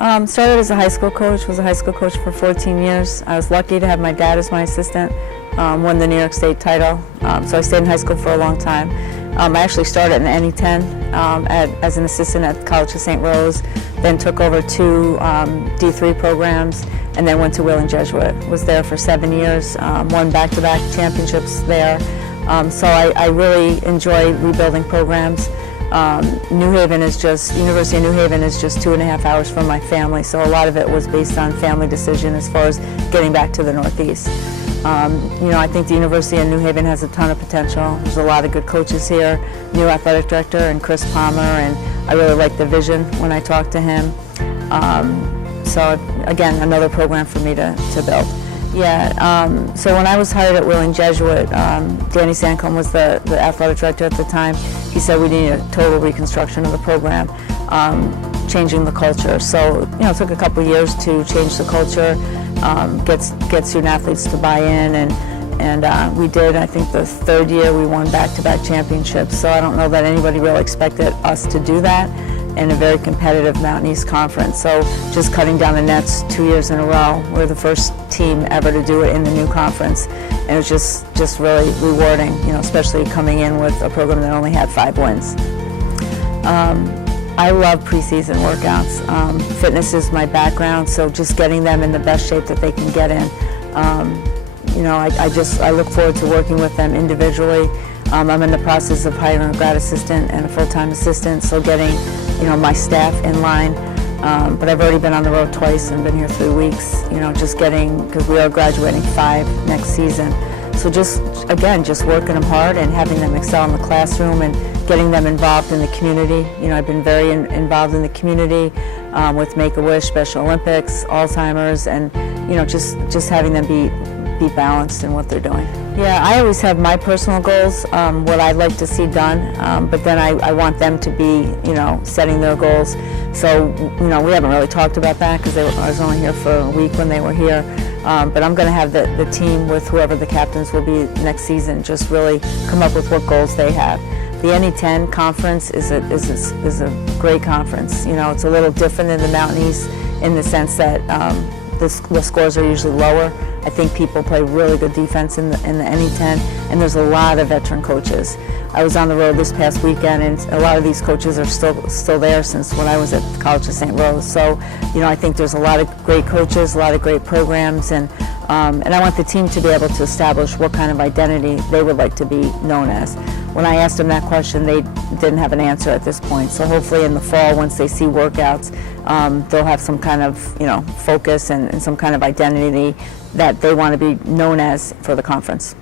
Started as a high school coach, was a high school coach for 14 years. I was lucky to have my dad as my assistant, won the New York State title, so I stayed in high school for a long time. I actually started in the NE10 as an assistant at College of St. Rose, then took over two D3 programs, and then went to Wheeling Jesuit. Was there for 7 years, won back-to-back championships there. So I really enjoy rebuilding programs. New Haven is just, University of New Haven is just 2.5 hours from my family, so a lot of it was based on family decision as far as getting back to the Northeast. I think the University of New Haven has a ton of potential. There's a lot of good coaches here, new athletic director and Chris Palmer, and I really like the vision when I talk to him. So again, another program for me to build. Yeah, so when I was hired at Wheeling Jesuit, Danny Sancombe was the athletic director at the time. He said we needed a total reconstruction of the program, changing the culture. So, it took a couple years to change the culture, get student athletes to buy in, and we did. I think the third year we won back-to-back championships. So I don't know that anybody really expected us to do that in a very competitive Mountain East Conference. So just cutting down the nets 2 years in a row, we're the first team ever to do it in the new conference. And it was just really rewarding, especially coming in with a program that only had 5 wins. I love preseason workouts. Fitness is my background, so just getting them in the best shape that they can get in. I look forward to working with them individually. I'm in the process of hiring a grad assistant and a full-time assistant, so getting my staff in line. But I've already been on the road twice and been here 3 weeks, just getting, because we are graduating 5 next season. So just working them hard and having them excel in the classroom and getting them involved in the community. I've been very involved in the community with Make-A-Wish, Special Olympics, Alzheimer's, and just having them be balanced in what they're doing. Yeah, I always have my personal goals, what I'd like to see done, but then I want them to be, setting their goals. So, we haven't really talked about that because I was only here for a week when they were here. But I'm going to have the team with whoever the captains will be next season just really come up with what goals they have. The NE10 conference is a great conference. It's a little different than the Mountain East in the sense that the scores are usually lower. I think people play really good defense in the NE10, and there's a lot of veteran coaches. I was on the road this past weekend, and a lot of these coaches are still there since when I was at College of St. Rose. So, I think there's a lot of great coaches, a lot of great programs, and I want the team to be able to establish what kind of identity they would like to be known as. When I asked them that question, they didn't have an answer at this point. So hopefully in the fall, once they see workouts, they'll have some kind of focus and some kind of identity that they want to be known as for the conference.